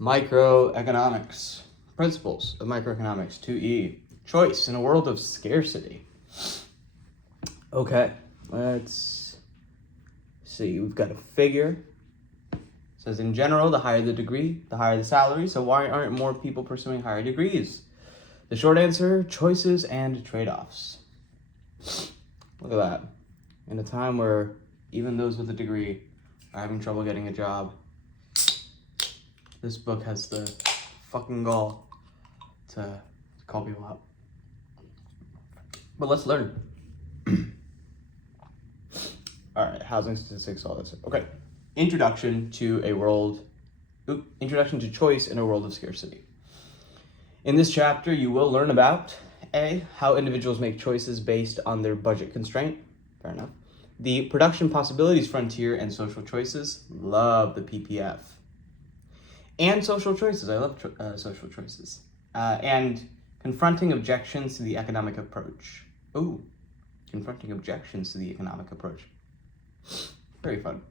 Microeconomics. Principles of microeconomics. 2E. Choice in a world of scarcity. Okay, let's see. We've got a figure. It says, in general, the higher the degree, the higher the salary. So why aren't more people pursuing higher degrees? The short answer, choices and trade-offs. Look at that. In a time where even those with a degree are having trouble getting a job, this book has the fucking gall to call people out. But let's learn. All right, housing statistics, all this. Okay, introduction to choice in a world of scarcity. In this chapter, you will learn about A, how individuals make choices based on their budget constraint. Fair enough. The production possibilities frontier and social choices. Love the PPF. And social choices. I love social choices. And confronting objections to the economic approach. Ooh, confronting objections to the economic approach. Very fun.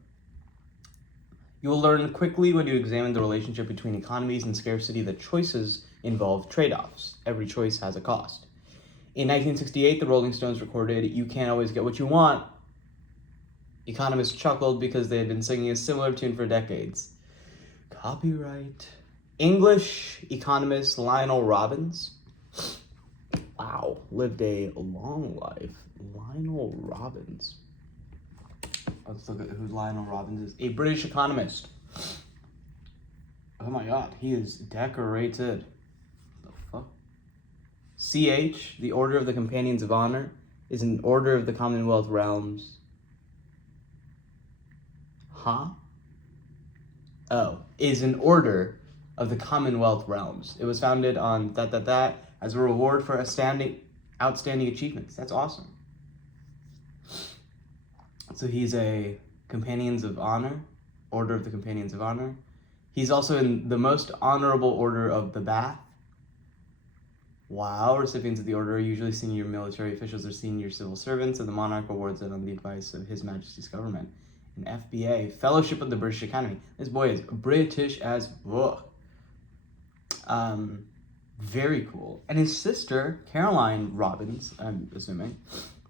You will learn quickly when you examine the relationship between economies and scarcity that choices involve trade-offs. Every choice has a cost. In 1968, the Rolling Stones recorded, "You Can't Always Get What You Want." Economists chuckled because they had been singing a similar tune for decades. Copyright. English economist Lionel Robbins. Wow, lived a long life. Lionel Robbins. Let's look at who Lionel Robbins is. A British economist. Oh my god, he is decorated. What the fuck? CH, the Order of the Companions of Honor, is an order of the Commonwealth realms. Huh? Oh, is an order of the Commonwealth realms. It was founded on that as a reward for outstanding achievements. That's awesome. So he's a Companions of Honor, Order of the Companions of Honor. He's also in the Most Honorable Order of the Bath. Wow, recipients of the order are usually senior military officials or senior civil servants, and the monarch awards it on the advice of His Majesty's government. An FBA, Fellowship of the British Academy. This boy is British as fuck. Very cool. And his sister, Caroline Robbins, I'm assuming,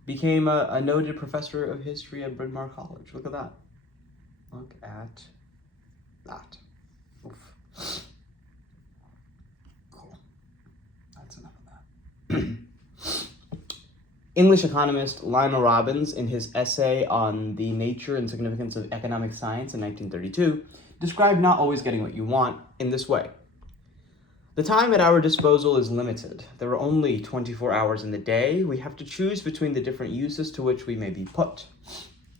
became a noted professor of history at Bryn Mawr College. Look at that. Look at that. Oof. Cool. That's enough of that. English economist Lionel Robbins, in his essay on the nature and significance of economic science in 1932, described not always getting what you want in this way. The time at our disposal is limited. There are only 24 hours in the day. We have to choose between the different uses to which we may be put.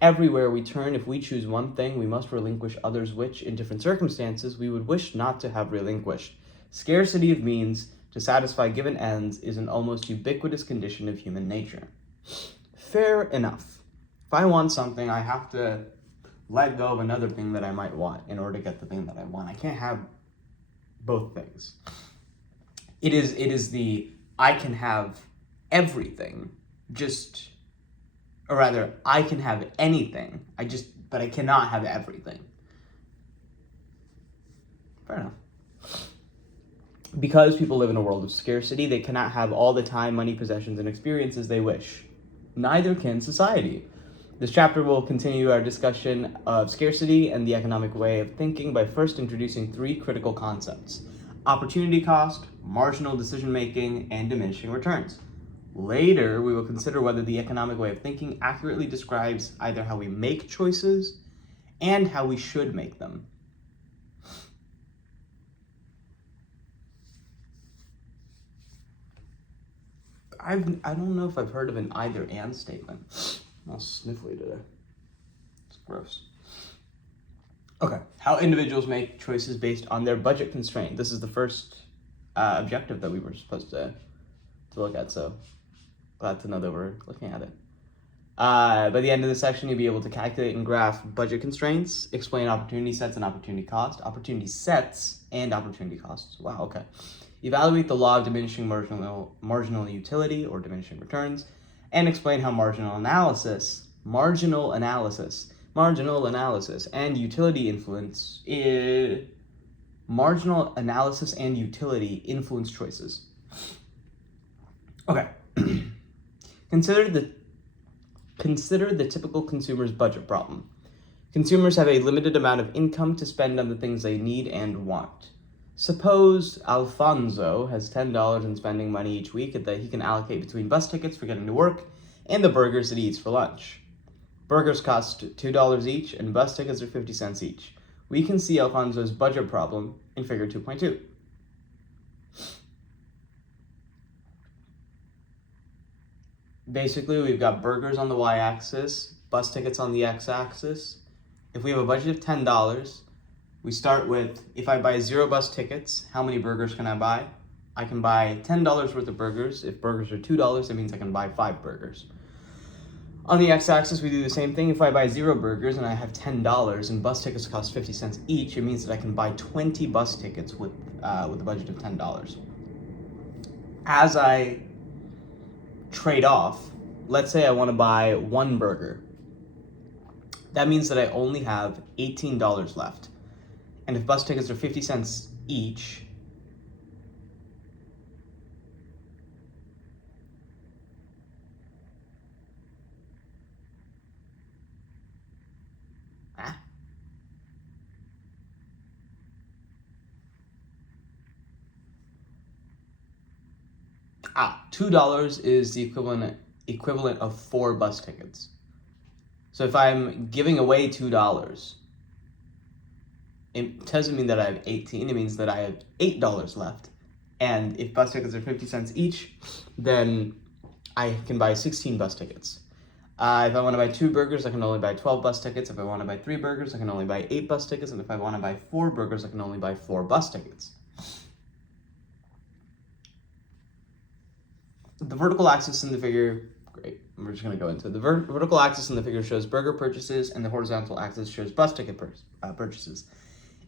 Everywhere we turn, if we choose one thing, we must relinquish others which, in different circumstances, we would wish not to have relinquished. Scarcity of means to satisfy given ends is an almost ubiquitous condition of human nature. Fair enough. If I want something, I have to let go of another thing that I might want in order to get the thing that I want. I can't have both things. It is the I can have everything, or rather, I can have anything, but I cannot have everything. Fair enough. Because people live in a world of scarcity, they cannot have all the time, money, possessions, and experiences they wish. Neither can society. This chapter will continue our discussion of scarcity and the economic way of thinking by first introducing three critical concepts: opportunity cost, marginal decision-making, and diminishing returns. Later, we will consider whether the economic way of thinking accurately describes either how we make choices and how we should make them. I don't know if I've heard of an either and statement. I'm all sniffly today. It's gross. Okay, how individuals make choices based on their budget constraint. This is the first objective that we were supposed to look at, so glad to know that we're looking at it. By the end of the section, you'll be able to calculate and graph budget constraints, explain opportunity sets and opportunity cost, opportunity sets and opportunity costs. Wow, okay. Evaluate the law of diminishing marginal utility or diminishing returns, and explain how marginal analysis, and utility influence Marginal analysis and utility influence choices. Okay. Consider the typical consumer's budget problem. Consumers have a limited amount of income to spend on the things they need and want. Suppose Alfonso has $10 in spending money each week that he can allocate between bus tickets for getting to work and the burgers that he eats for lunch. Burgers cost $2 each and bus tickets are 50 cents each. We can see Alfonso's budget problem in figure 2.2. Basically, we've got burgers on the y-axis, bus tickets on the x-axis. If we have a budget of $10, we start with, if I buy 0 bus tickets, how many burgers can I buy? I can buy $10 worth of burgers. If burgers are $2, that means I can buy 5 burgers. On the x-axis, we do the same thing. If I buy 0 burgers and I have $10 and bus tickets cost 50 cents each, it means that I can buy 20 bus tickets with a budget of $10. As I trade off, let's say I want to buy 1 burger. That means that I only have $18 left. And if bus tickets are 50 cents each, $2 is the equivalent of 4 bus tickets. So if I'm giving away $2, it doesn't mean that I have 18, it means that I have $8 left. And if bus tickets are 50 cents each, then I can buy 16 bus tickets. If I want to buy 2 burgers, I can only buy 12 bus tickets. If I want to buy 3 burgers, I can only buy 8 bus tickets. And if I want to buy 4 burgers, I can only buy 4 bus tickets. The vertical axis in the figure, great, we're just going to go into it. The vertical axis in the figure shows burger purchases, and the horizontal axis shows bus ticket purchases.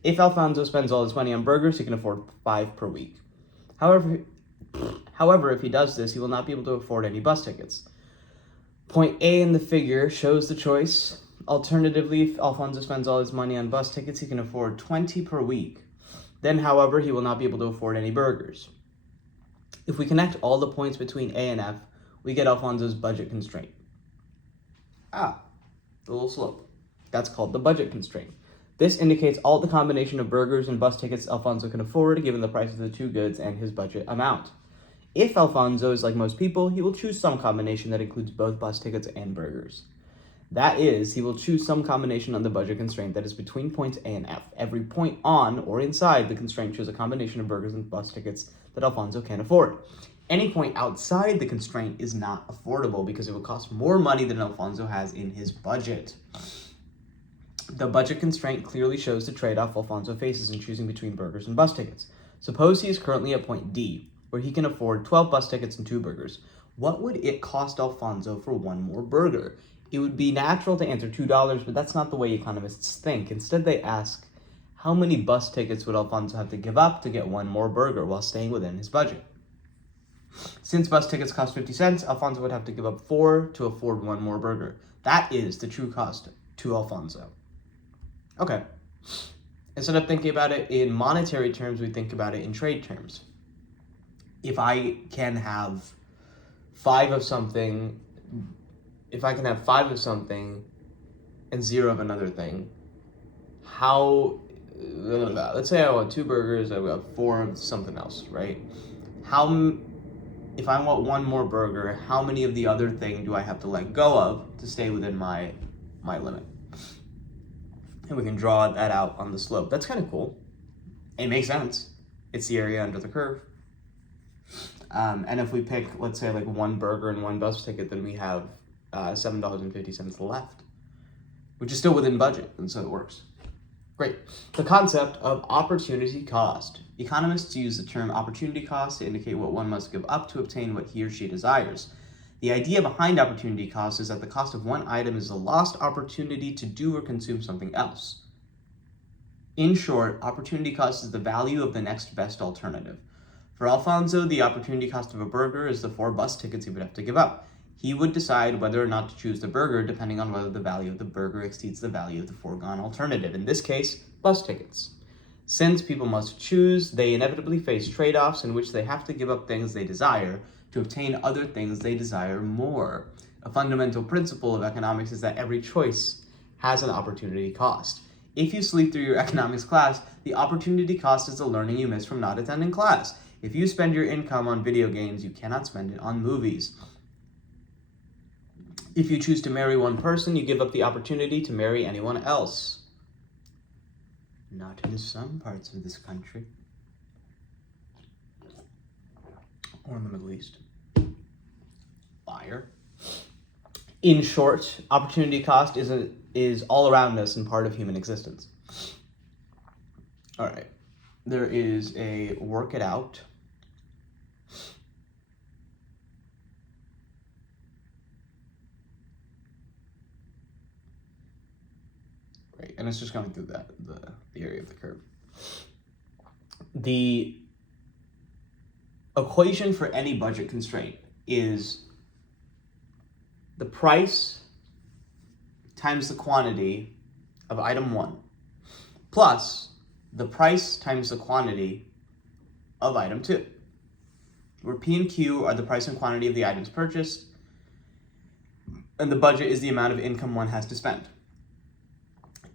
If Alfonso spends all his money on burgers, he can afford 5 per week. However, if he does this, he will not be able to afford any bus tickets. Point A in the figure shows the choice. Alternatively, if Alfonso spends all his money on bus tickets, he can afford 20 per week. Then, however, he will not be able to afford any burgers. If we connect all the points between A and F, we get Alfonso's budget constraint. The little slope. That's called the budget constraint. This indicates all the combination of burgers and bus tickets Alfonso can afford given the price of the 2 goods and his budget amount. If Alfonso is like most people, he will choose some combination that includes both bus tickets and burgers. That is, he will choose some combination on the budget constraint that is between points A and F. Every point on or inside the constraint shows a combination of burgers and bus tickets that Alfonso can afford. Any point outside the constraint is not affordable because it would cost more money than Alfonso has in his budget. The budget constraint clearly shows the trade-off Alfonso faces in choosing between burgers and bus tickets. Suppose he is currently at point D, where he can afford 12 bus tickets and 2 burgers. What would it cost Alfonso for 1 more burger? It would be natural to answer $2, but that's not the way economists think. Instead, they ask, how many bus tickets would Alfonso have to give up to get 1 more burger while staying within his budget? Since bus tickets cost 50 cents, Alfonso would have to give up 4 to afford 1 more burger. That is the true cost to Alfonso. Okay. Instead of thinking about it in monetary terms, we think about it in trade terms. If I can have 5 of something, and 0 of another thing, let's say I want 2 burgers, I've got 4 of something else, right? If I want 1 more burger, how many of the other thing do I have to let go of to stay within my limit? And we can draw that out on the slope. That's kind of cool. It makes sense. It's the area under the curve. And if we pick, let's say, like 1 burger and 1 bus ticket, then we have $7.50 left, which is still within budget, and so it works. Great. The concept of opportunity cost. Economists use the term opportunity cost to indicate what one must give up to obtain what he or she desires. The idea behind opportunity cost is that the cost of one item is a lost opportunity to do or consume something else. In short, opportunity cost is the value of the next best alternative. For Alfonso, the opportunity cost of a burger is the 4 bus tickets he would have to give up. He would decide whether or not to choose the burger depending on whether the value of the burger exceeds the value of the foregone alternative, in this case, bus tickets. Since people must choose, they inevitably face trade-offs in which they have to give up things they desire to obtain other things they desire more. A fundamental principle of economics is that every choice has an opportunity cost. If you sleep through your economics class, the opportunity cost is the learning you miss from not attending class. If you spend your income on video games, you cannot spend it on movies. If you choose to marry one person, you give up the opportunity to marry anyone else. Not in some parts of this country. Or in the Middle East. Liar. In short, opportunity cost is all around us and part of human existence. All right. There is a work it out. Right, and it's just going through the area of the curve. The equation for any budget constraint is the price times the quantity of item 1 plus the price times the quantity of item 2, where P and Q are the price and quantity of the items purchased, and the budget is the amount of income one has to spend.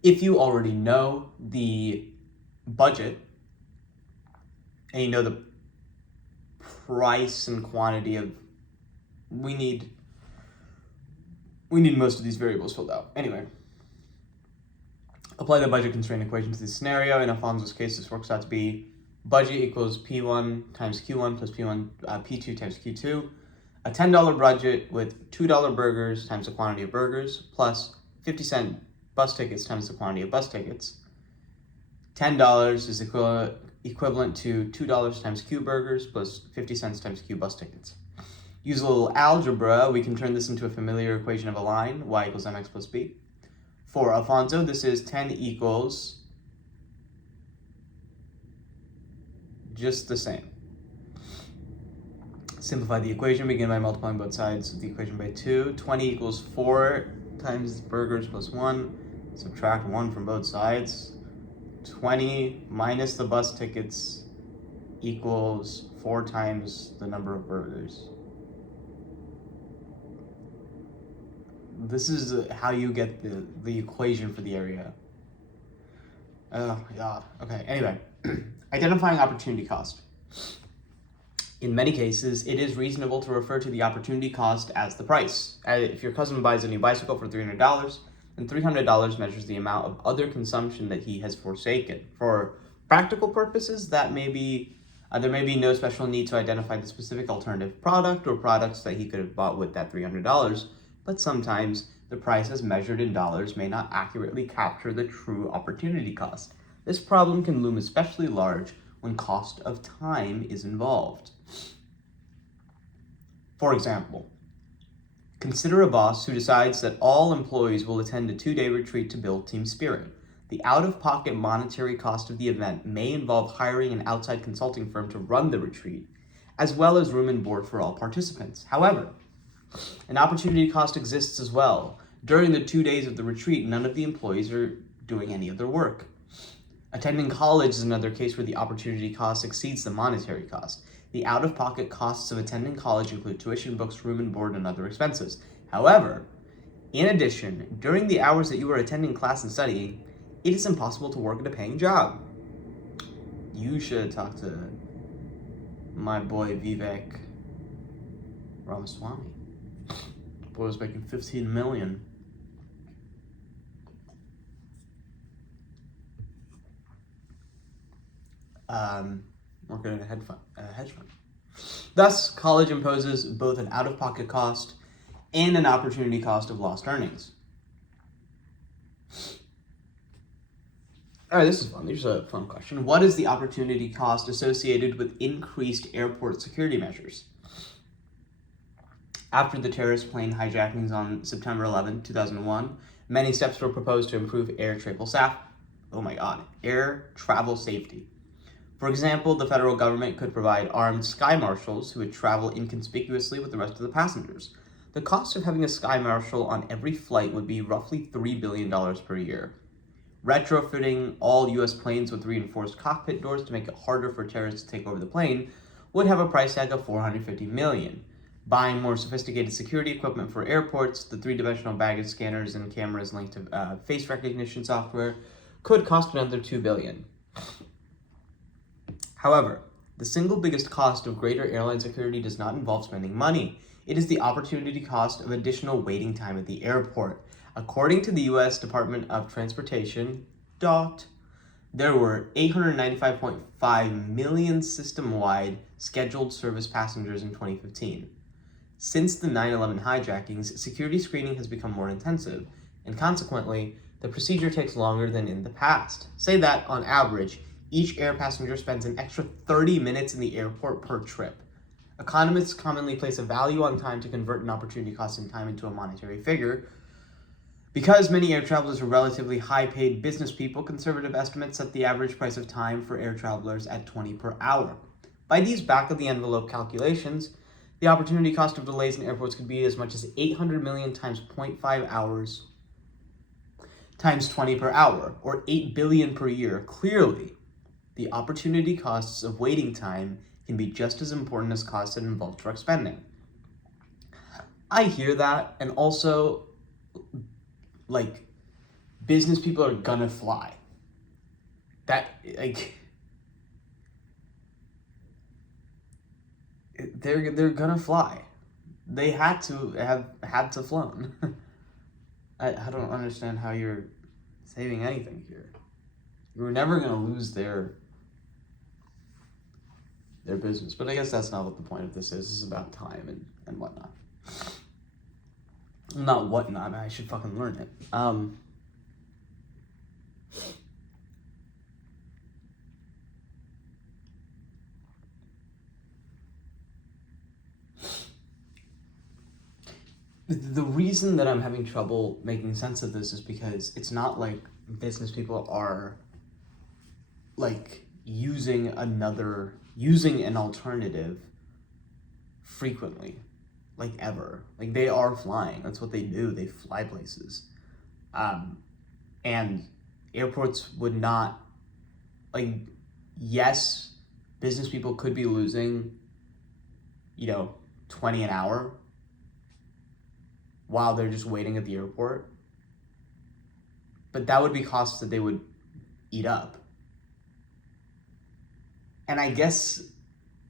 If you already know the budget and you know the price and quantity of, we need most of these variables filled out. Anyway, apply the budget constraint equation to this scenario. In Alfonso's case, this works out to be budget equals P1 times Q1 plus P2 times Q2. A $10 budget with $2 burgers times the quantity of burgers plus 50-cent bus tickets times the quantity of bus tickets. $10 is equivalent to $2 times Q burgers plus 50 cents times Q bus tickets. Use a little algebra, we can turn this into a familiar equation of a line, y equals mx plus b. For Alfonso, this is 10 equals just the same. Simplify the equation, begin by multiplying both sides of the equation by 2. 20 equals 4 times burgers plus 1. Subtract 1 from both sides. 20 minus the bus tickets equals 4 times the number of burgers. This is how you get the equation for the area. Oh my god. Okay, anyway. Identifying opportunity cost. In many cases, it is reasonable to refer to the opportunity cost as the price. If your cousin buys a new bicycle for $300, then $300 measures the amount of other consumption that he has forsaken. For practical purposes, that may be there may be no special need to identify the specific alternative product or products that he could have bought with that $300, but sometimes the price as measured in dollars may not accurately capture the true opportunity cost. This problem can loom especially large when cost of time is involved. For example, consider a boss who decides that all employees will attend a 2-day retreat to build team spirit. The out-of-pocket monetary cost of the event may involve hiring an outside consulting firm to run the retreat, as well as room and board for all participants. However, an opportunity cost exists as well. During the 2 days of the retreat, none of the employees are doing any of their work. Attending college is another case where the opportunity cost exceeds the monetary cost. The out-of-pocket costs of attending college include tuition, books, room and board, and other expenses. However, in addition, during the hours that you are attending class and studying, it is impossible to work at a paying job. You should talk to my boy Vivek Ramaswamy. Boy was making $15 million. Working at a hedge fund. Thus, college imposes both an out-of-pocket cost and an opportunity cost of lost earnings. All right, this is fun. Here's a fun question. What is the opportunity cost associated with increased airport security measures? After the terrorist plane hijackings on September 11, 2001, many steps were proposed to improve air travel safety. For example, the federal government could provide armed sky marshals who would travel inconspicuously with the rest of the passengers. The cost of having a sky marshal on every flight would be roughly $3 billion per year. Retrofitting all U.S. planes with reinforced cockpit doors to make it harder for terrorists to take over the plane would have a price tag of $450 million. Buying more sophisticated security equipment for airports, the three-dimensional baggage scanners and cameras linked to face recognition software could cost another $2 billion. However, the single biggest cost of greater airline security does not involve spending money. It is the opportunity cost of additional waiting time at the airport. According to the U.S. Department of Transportation, there were 895.5 million system-wide scheduled service passengers in 2015. Since the 9/11 hijackings, security screening has become more intensive, and consequently, the procedure takes longer than in the past. Say that, on average, each air passenger spends an extra 30 minutes in the airport per trip. Economists commonly place a value on time to convert an opportunity cost in time into a monetary figure. Because many air travelers are relatively high-paid business people, conservative estimates set the average price of time for air travelers at $20 per hour. By these back-of-the-envelope calculations, the opportunity cost of delays in airports could be as much as 800 million times 0.5 hours times 20 per hour, or 8 billion per year. Clearly, the opportunity costs of waiting time can be just as important as costs that involve direct spending. I hear that, and also, business people are gonna fly. They're gonna fly. They had to flown. I don't understand how you're saving anything here. You were never gonna lose their business, but I guess that's not what the point of this is. This is about time and whatnot. Not whatnot, I should fucking learn it. The reason that I'm having trouble making sense of this is because it's not like business people are using an alternative frequently, ever. They are flying. That's what they do. They fly places. And airports would not, yes, business people could be losing, 20 an hour while they're just waiting at the airport. But that would be costs that they would eat up. And I guess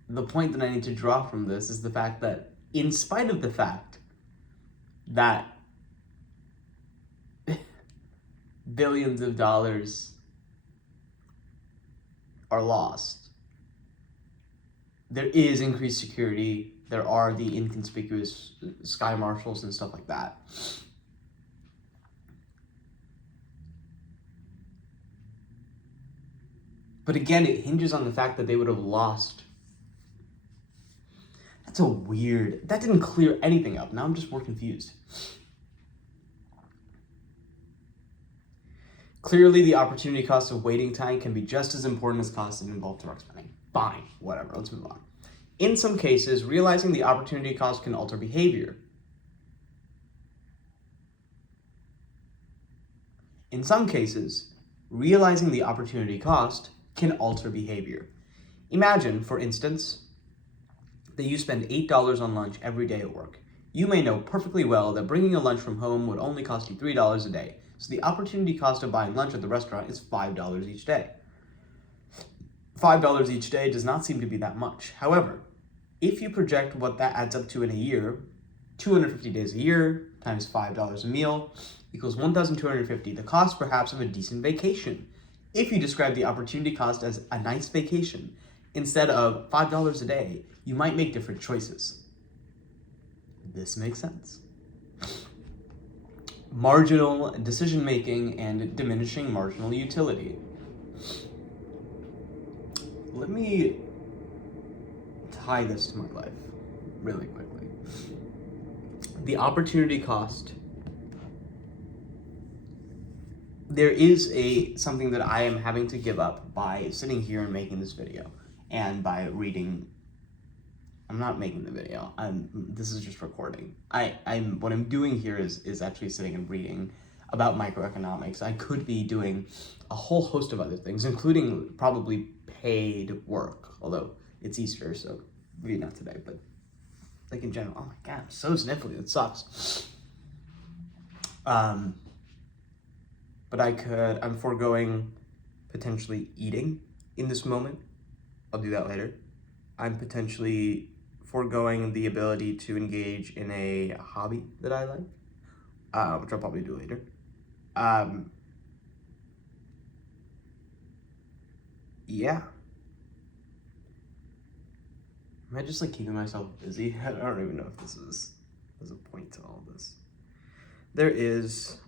the point that I need to draw from this is the fact that, in spite of the fact that billions of dollars are lost, there is increased security. There are the inconspicuous sky marshals and stuff like that. But again, it hinges on the fact that they would have lost. That didn't clear anything up. Now I'm just more confused. Clearly, the opportunity cost of waiting time can be just as important as costs that involve direct spending. Fine, whatever, let's move on. In some cases, realizing the opportunity cost can alter behavior. In some cases, realizing the opportunity cost can alter behavior. Imagine, for instance, that you spend $8 on lunch every day at work. You may know perfectly well that bringing a lunch from home would only cost you $3 a day, so the opportunity cost of buying lunch at the restaurant is $5 each day. $5 each day does not seem to be that much. However, if you project what that adds up to in a year, 250 days a year times $5 a meal equals 1,250, the cost perhaps of a decent vacation. If you describe the opportunity cost as a nice vacation instead of $5 a day, you might make different choices. This makes sense. Marginal decision-making and diminishing marginal utility. Let me tie this to my life really quickly. The opportunity cost. There is something that I am having to give up by sitting here and making this video, and by reading. I'm not making the video. This is just recording. What I'm doing here is actually sitting and reading about microeconomics. I could be doing a whole host of other things, including probably paid work, although it's Easter, so maybe not today, but like in general. Oh my God, I'm so sniffly, it sucks. But I'm foregoing potentially eating in this moment. I'll do that later. I'm potentially foregoing the ability to engage in a hobby that I like, which I'll probably do later. Yeah. Am I just like keeping myself busy? I don't even know if there's a point to all this.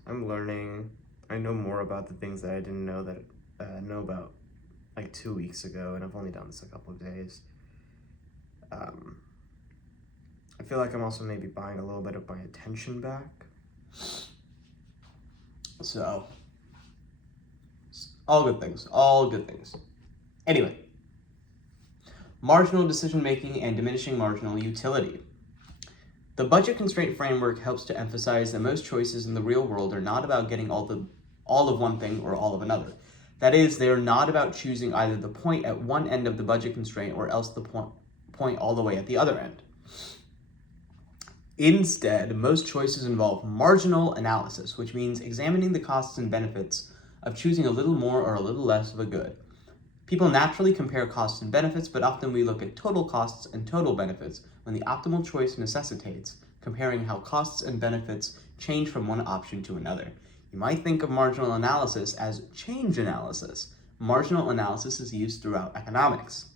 I'm learning, I know more about the things that I didn't know about like 2 weeks ago, and I've only done this a couple of days. I feel like I'm also maybe buying a little bit of my attention back. So, all good things. Anyway, marginal decision-making and diminishing marginal utility. The budget constraint framework helps to emphasize that most choices in the real world are not about getting all of one thing or all of another. That is, they are not about choosing either the point at one end of the budget constraint or else the point all the way at the other end. Instead, most choices involve marginal analysis, which means examining the costs and benefits of choosing a little more or a little less of a good. People naturally compare costs and benefits, but often we look at total costs and total benefits when the optimal choice necessitates comparing how costs and benefits change from one option to another. You might think of marginal analysis as change analysis. Marginal analysis is used throughout economics.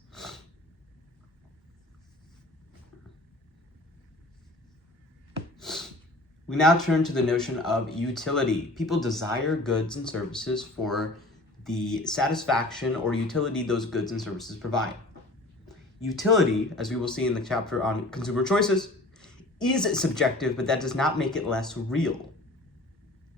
We now turn to the notion of utility. People desire goods and services for the satisfaction or utility those goods and services provide. Utility, as we will see in the chapter on consumer choices, is subjective, but that does not make it less real.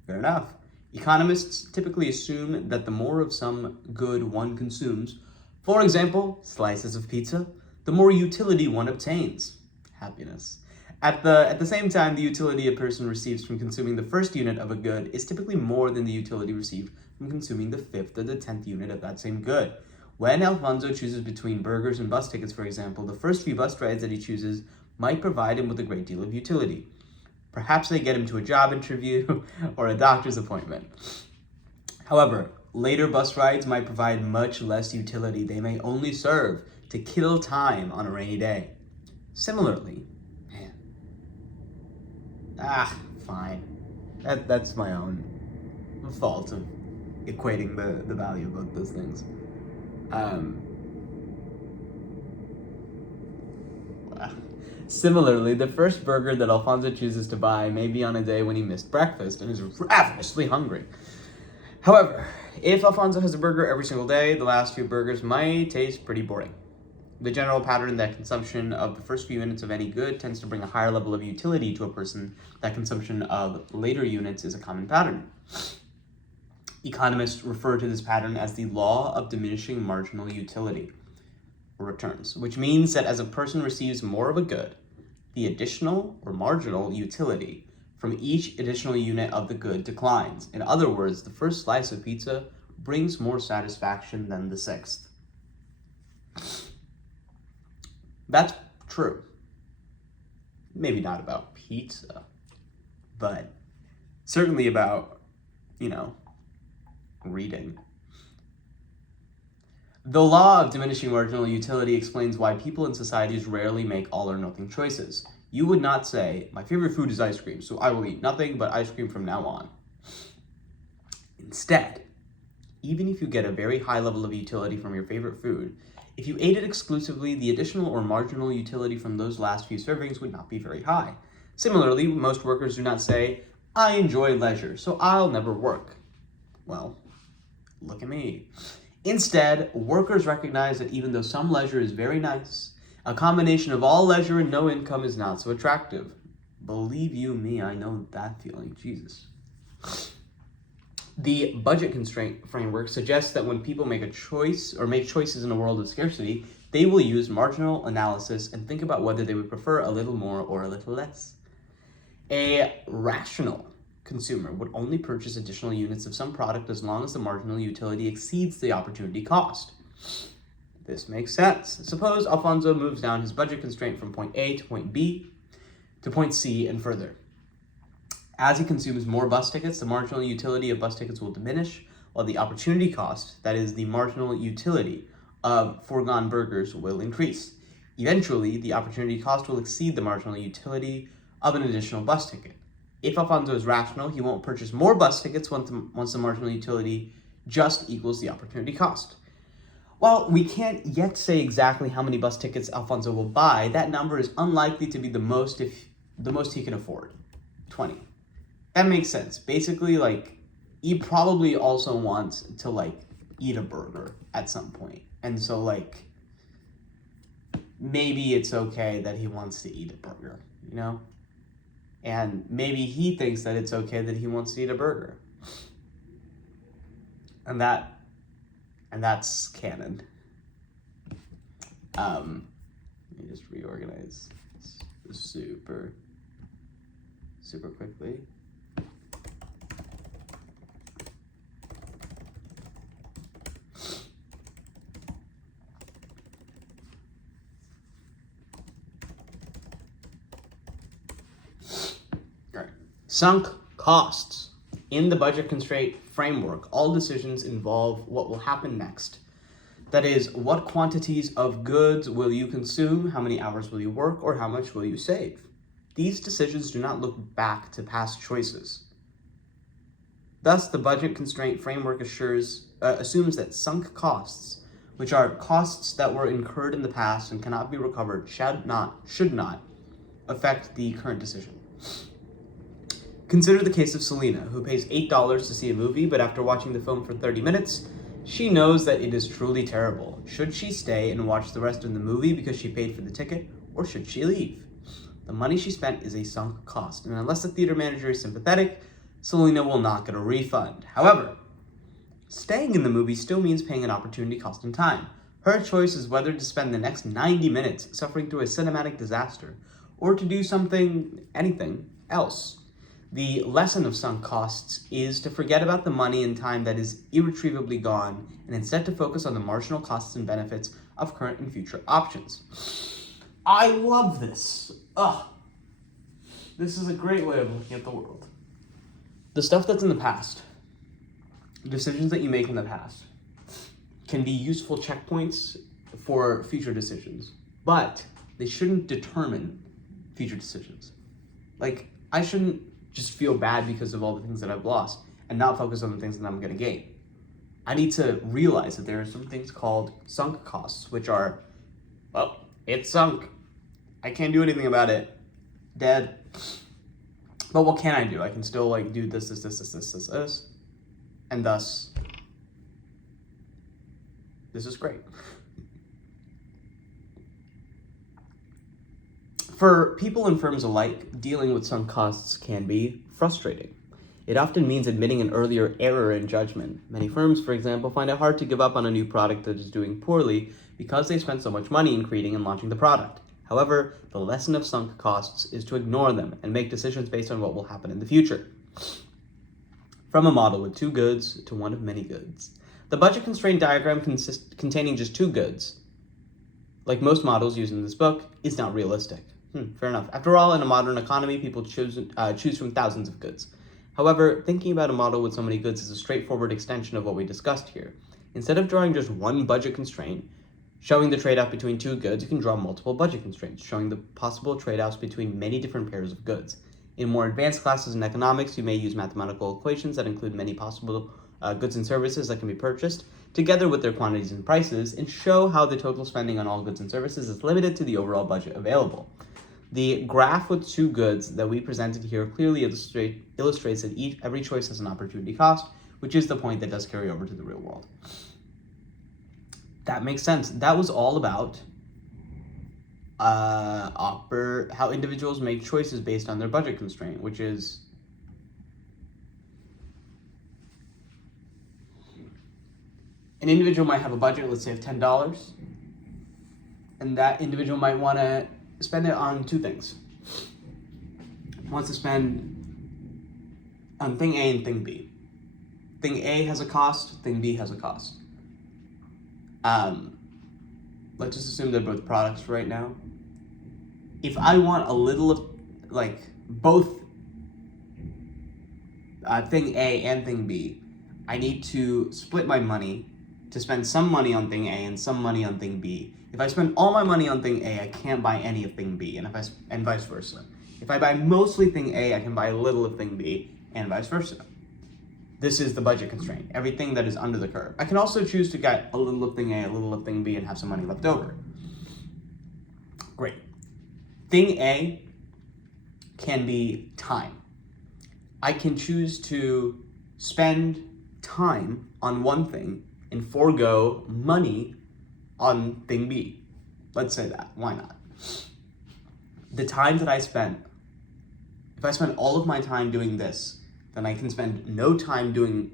Fair enough. Economists typically assume that the more of some good one consumes, for example, slices of pizza, the more utility one obtains. Happiness. At the same time, the utility a person receives from consuming the first unit of a good is typically more than the utility received from consuming the 5th or the 10th unit of that same good. When Alfonso chooses between burgers and bus tickets, for example, the first few bus rides that he chooses might provide him with a great deal of utility. Perhaps they get him to a job interview or a doctor's appointment. However, later bus rides might provide much less utility. They may only serve to kill time on a rainy day. Similarly, fine. That's my own fault of equating the value of both those things. Similarly, the first burger that Alfonso chooses to buy may be on a day when he missed breakfast and is ravenously hungry. However, if Alfonso has a burger every single day, the last few burgers might taste pretty boring. The general pattern that consumption of the first few units of any good tends to bring a higher level of utility to a person, that consumption of later units is a common pattern. Economists refer to this pattern as the law of diminishing marginal utility, or returns, which means that as a person receives more of a good, the additional or marginal utility from each additional unit of the good declines. In other words, the first slice of pizza brings more satisfaction than the 6th. That's true. Maybe not about pizza, but certainly about, reading. The law of diminishing marginal utility explains why people in societies rarely make all or nothing choices. You would not say, my favorite food is ice cream, so I will eat nothing but ice cream from now on. Instead, even if you get a very high level of utility from your favorite food, if you ate it exclusively, the additional or marginal utility from those last few servings would not be very high. Similarly, most workers do not say, I enjoy leisure, so I'll never work. Well, look at me. Instead, workers recognize that even though some leisure is very nice, a combination of all leisure and no income is not so attractive. Believe you me, I know that feeling. Jesus. The budget constraint framework suggests that when people make a choice or make choices in a world of scarcity, they will use marginal analysis and think about whether they would prefer a little more or a little less. A rational consumer would only purchase additional units of some product as long as the marginal utility exceeds the opportunity cost. This makes sense. Suppose Alfonso moves down his budget constraint from point A to point B to point C and further. As he consumes more bus tickets, the marginal utility of bus tickets will diminish, while the opportunity cost, that is the marginal utility of foregone burgers, will increase. Eventually, the opportunity cost will exceed the marginal utility of an additional bus ticket. If Alfonso is rational, he won't purchase more bus tickets once the marginal utility just equals the opportunity cost. While we can't yet say exactly how many bus tickets Alfonso will buy, that number is unlikely to be the most he can afford, 20. That makes sense. Basically, he probably also wants to, eat a burger at some point. And so, maybe it's okay that he wants to eat a burger, And maybe he thinks that it's okay that he wants to eat a burger. And that's canon. Let me just reorganize super quickly. All right. Sunk costs. In the budget constraint framework, all decisions involve what will happen next. That is, what quantities of goods will you consume, how many hours will you work, or how much will you save? These decisions do not look back to past choices. Thus, the budget constraint framework assumes that sunk costs, which are costs that were incurred in the past and cannot be recovered, should not affect the current decision. Consider the case of Selena, who pays $8 to see a movie, but after watching the film for 30 minutes, she knows that it is truly terrible. Should she stay and watch the rest of the movie because she paid for the ticket, or should she leave? The money she spent is a sunk cost, and unless the theater manager is sympathetic, Selena will not get a refund. However, staying in the movie still means paying an opportunity cost in time. Her choice is whether to spend the next 90 minutes suffering through a cinematic disaster, or to do anything else. The lesson of sunk costs is to forget about the money and time that is irretrievably gone, and instead to focus on the marginal costs and benefits of current and future options. I love this. This is a great way of looking at the world. The stuff that's in the past, decisions that you make in the past, can be useful checkpoints for future decisions, but they shouldn't determine future decisions. I shouldn't just feel bad because of all the things that I've lost and not focus on the things that I'm going to gain. I need to realize that there are some things called sunk costs, which are, it's sunk. I can't do anything about it. Dead. But what can I do? I can still do this. And thus, this is great. For people and firms alike, dealing with sunk costs can be frustrating. It often means admitting an earlier error in judgment. Many firms, for example, find it hard to give up on a new product that is doing poorly because they spent so much money in creating and launching the product. However, the lesson of sunk costs is to ignore them and make decisions based on what will happen in the future. From a model with two goods to one of many goods. The budget constraint diagram containing just two goods, like most models used in this book, is not realistic. Fair enough. After all, in a modern economy, people choose from thousands of goods. However, thinking about a model with so many goods is a straightforward extension of what we discussed here. Instead of drawing just one budget constraint, showing the trade-off between two goods, you can draw multiple budget constraints, showing the possible trade-offs between many different pairs of goods. In more advanced classes in economics, you may use mathematical equations that include many possible goods and services that can be purchased, together with their quantities and prices, and show how the total spending on all goods and services is limited to the overall budget available. The graph with two goods that we presented here clearly illustrates that every choice has an opportunity cost, which is the point that does carry over to the real world. That makes sense. That was all about how individuals make choices based on their budget constraint, which is an individual might have a budget, let's say, of $10, and that individual might want to spend it on two things. Wants to spend on thing A and thing B. Thing A has a cost, thing B has a cost. Let's just assume they're both products right now. If I want a little of, like, both thing A and thing B, I need to split my money to spend some money on thing A and some money on thing B. If I spend all my money on thing A, I can't buy any of thing B, and vice versa. If I buy mostly thing A, I can buy a little of thing B, and vice versa. This is the budget constraint, everything that is under the curve. I can also choose to get a little of thing A, a little of thing B, and have some money left over. Great. Thing A can be time. I can choose to spend time on one thing and forego money on thing B. Let's say that. Why not? The time that I spent, if I spend all of my time doing this, then I can spend no time doing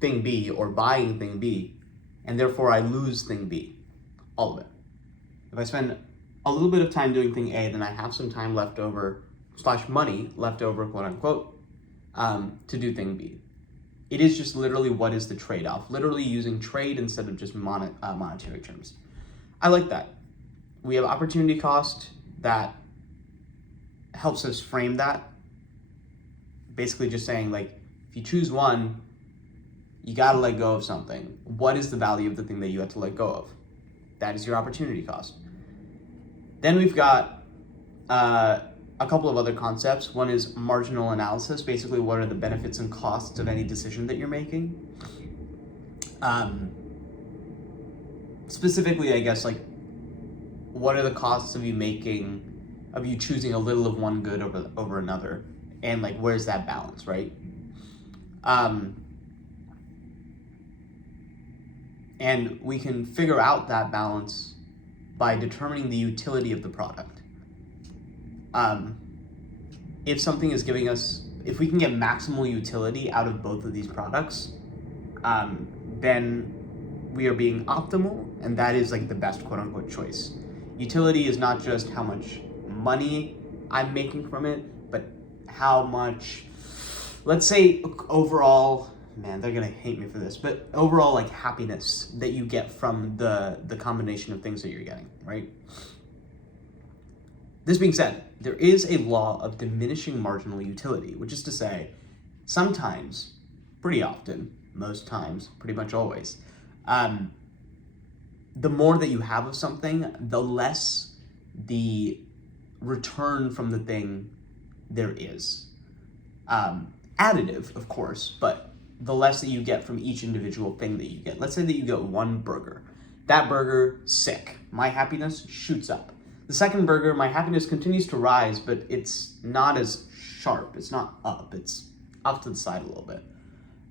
thing B or buying thing B, and therefore I lose thing B, all of it. If I spend a little bit of time doing thing A, then I have some time left over, / money left over, quote unquote, to do thing B. It is just literally what is the trade-off, literally using trade instead of just monetary terms. I like that. We have opportunity cost that helps us frame that. Basically just saying, like, if you choose one, you gotta let go of something. What is the value of the thing that you have to let go of? That is your opportunity cost. Then we've got a couple of other concepts. One is marginal analysis. Basically, what are the benefits and costs of any decision that you're making? Specifically, I guess, like, what are the costs of you choosing a little of one good over another? And, like, where's that balance, right? And we can figure out that balance by determining the utility of the product. If something is giving us, if we can get maximal utility out of both of these products, then we are being optimal, and that is, like, the best quote-unquote choice. Utility is not just how much money I'm making from it, but how much, let's say, overall, man, they're gonna hate me for this, but overall, like, happiness that you get from the combination of things that you're getting, right? This being said, there is a law of diminishing marginal utility, which is to say, sometimes, pretty often, most times, pretty much always, the more that you have of something, the less the return from the thing there is. Additive, of course, but the less that you get from each individual thing that you get. Let's say that you get one burger. That burger, sick. My happiness shoots up. The second burger, my happiness continues to rise, but it's not as sharp. It's not up. It's off to the side a little bit.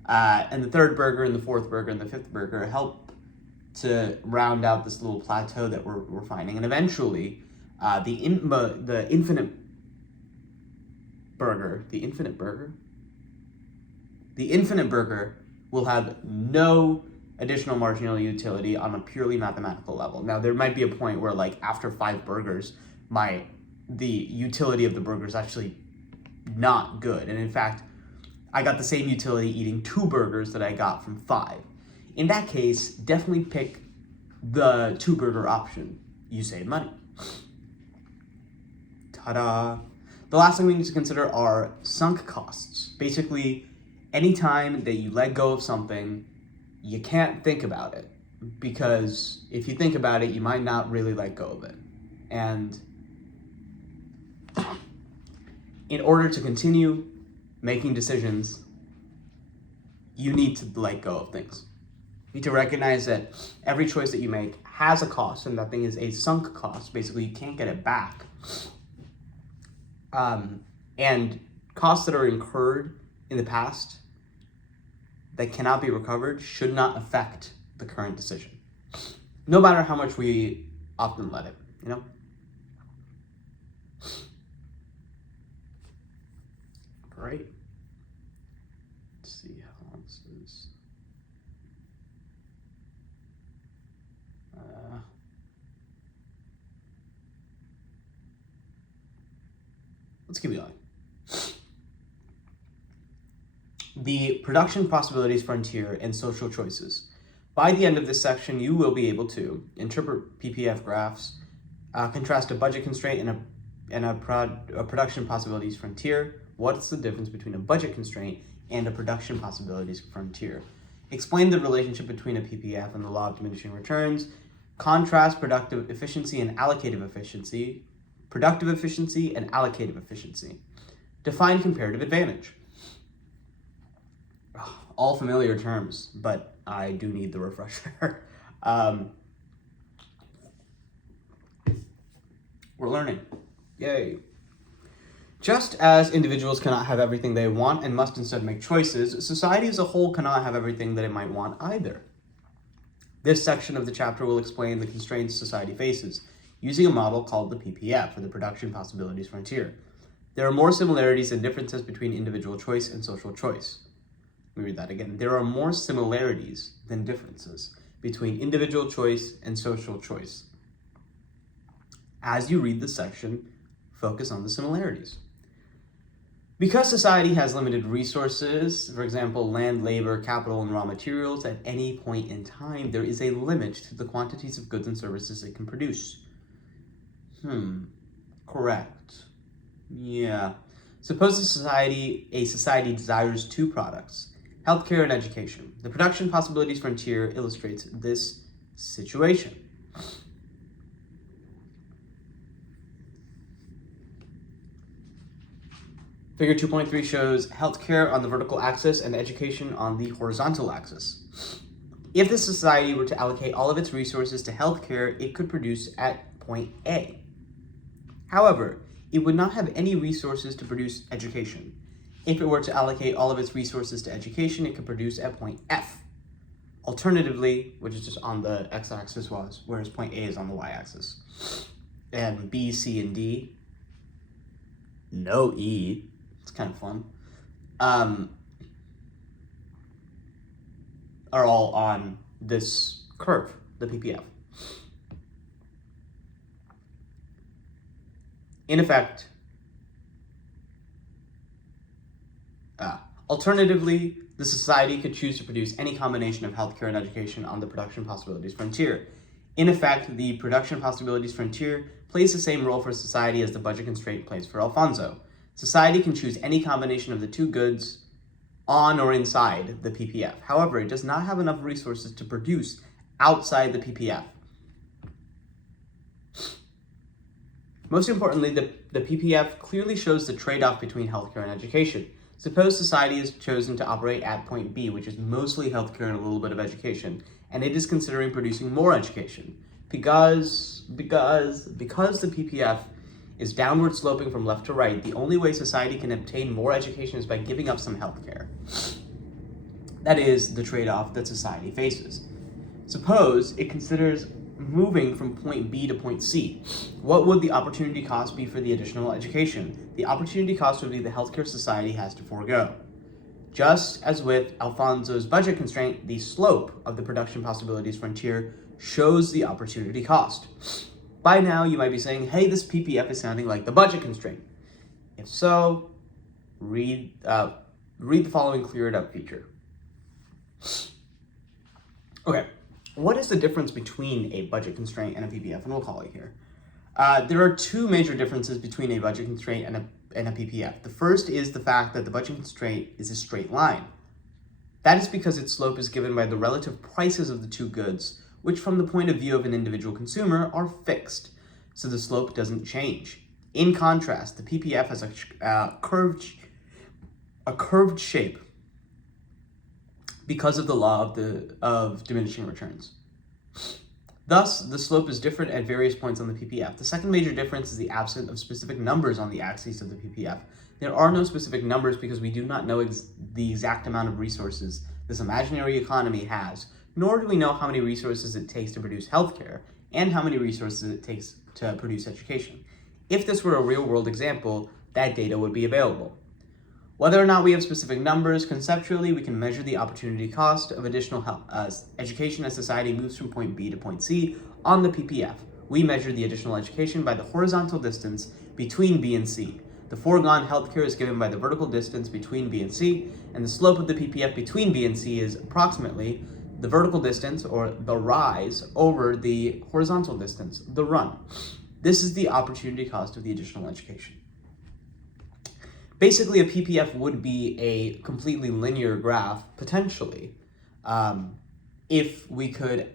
And the third burger and the fourth burger and the fifth burger help to round out this little plateau that we're finding. And eventually, the infinite burger will have no additional marginal utility on a purely mathematical level. Now, there might be a point where, like, after 5 burgers, the utility of the burger is actually not good. And in fact, I got the same utility eating 2 burgers that I got from 5. In that case, definitely pick the 2 burger option. You save money. Ta-da! The last thing we need to consider are sunk costs. Basically, anytime that you let go of something, you can't think about it, because if you think about it, you might not really let go of it. And in order to continue making decisions, you need to let go of things. You need to recognize that every choice that you make has a cost, and that thing is a sunk cost. Basically, you can't get it back. And costs that are incurred in the past that cannot be recovered should not affect the current decision, no matter how much we often let it, you know? Great. Let's see how long this is. Let's keep going. the production possibilities frontier and social choices. By the end of this section, you will be able to interpret PPF graphs, contrast a budget constraint and a production possibilities frontier. What's the difference between a budget constraint and a production possibilities frontier? Explain the relationship between a PPF and the law of diminishing returns. Contrast productive efficiency and allocative efficiency. Productive efficiency and allocative efficiency. Define comparative advantage. All familiar terms, but I do need the refresher. We're learning. Yay. Just as individuals cannot have everything they want and must instead make choices, society as a whole cannot have everything that it might want either. This section of the chapter will explain the constraints society faces, using a model called the PPF, or the Production Possibilities Frontier. There are more similarities than differences between individual choice and social choice. Let me read that again. There are more similarities than differences between individual choice and social choice. As you read this section, focus on the similarities. Because society has limited resources, for example, land, labor, capital, and raw materials, at any point in time, there is a limit to the quantities of goods and services it can produce. Correct. Yeah. Suppose a society desires two products, healthcare and education. The production possibilities frontier illustrates this situation. Figure 2.3 shows healthcare on the vertical axis and education on the horizontal axis. If the society were to allocate all of its resources to healthcare, it could produce at point A. However, it would not have any resources to produce education. If it were to allocate all of its resources to education, it could produce at point F. Alternatively, which is just on the x-axis, whereas point A is on the y-axis. And B, C, and D, no E. It's kind of fun. Are all on this curve, the PPF. In effect, alternatively, the society could choose to produce any combination of healthcare and education on the production possibilities frontier. In effect, the production possibilities frontier plays the same role for society as the budget constraint plays for Alfonso. Society can choose any combination of the two goods on or inside the PPF. However, it does not have enough resources to produce outside the PPF. Most importantly, the PPF clearly shows the trade-off between healthcare and education. Suppose society has chosen to operate at point B, which is mostly healthcare and a little bit of education, and it is considering producing more education. Because the PPF is downward sloping from left to right, the only way society can obtain more education is by giving up some healthcare. That is the trade-off that society faces. Suppose it considers moving from point B to point C. What would the opportunity cost be for the additional education? The opportunity cost would be the healthcare society has to forego. Just as with Alfonso's budget constraint, the slope of the production possibilities frontier shows the opportunity cost. By now, you might be saying, hey, this PPF is sounding like the budget constraint. If so, read the following clear it up feature. Okay, what is the difference between a budget constraint and a PPF? And we'll call it here. There are two major differences between a budget constraint and a PPF. The first is the fact that the budget constraint is a straight line. That is because its slope is given by the relative prices of the two goods, which from the point of view of an individual consumer are fixed, so the slope doesn't change. In contrast, the PPF has a curved shape because of the law of diminishing returns. Thus, the slope is different at various points on the PPF. The second major difference is the absence of specific numbers on the axes of the PPF. There are no specific numbers because we do not know the exact amount of resources this imaginary economy has, nor do we know how many resources it takes to produce healthcare and how many resources it takes to produce education. If this were a real-world example, that data would be available. Whether or not we have specific numbers, conceptually, we can measure the opportunity cost of additional education as society moves from point B to point C on the PPF. We measure the additional education by the horizontal distance between B and C. The foregone healthcare is given by the vertical distance between B and C, and the slope of the PPF between B and C is approximately the vertical distance, or the rise, over the horizontal distance, the run. This is the opportunity cost of the additional education. Basically, a PPF would be a completely linear graph, potentially, if we could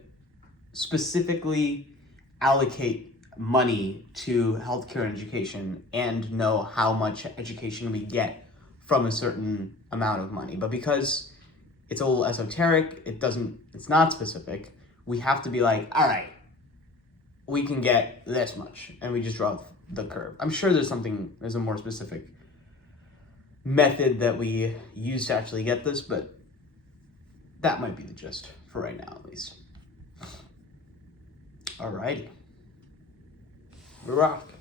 specifically allocate money to healthcare and education and know how much education we get from a certain amount of money. But because it's a little esoteric, it's not specific, we have to be like, all right, we can get this much, and we just draw the curve. I'm sure there's a more specific method that we use to actually get this, but that might be the gist for right now, at least. Alrighty. We rock.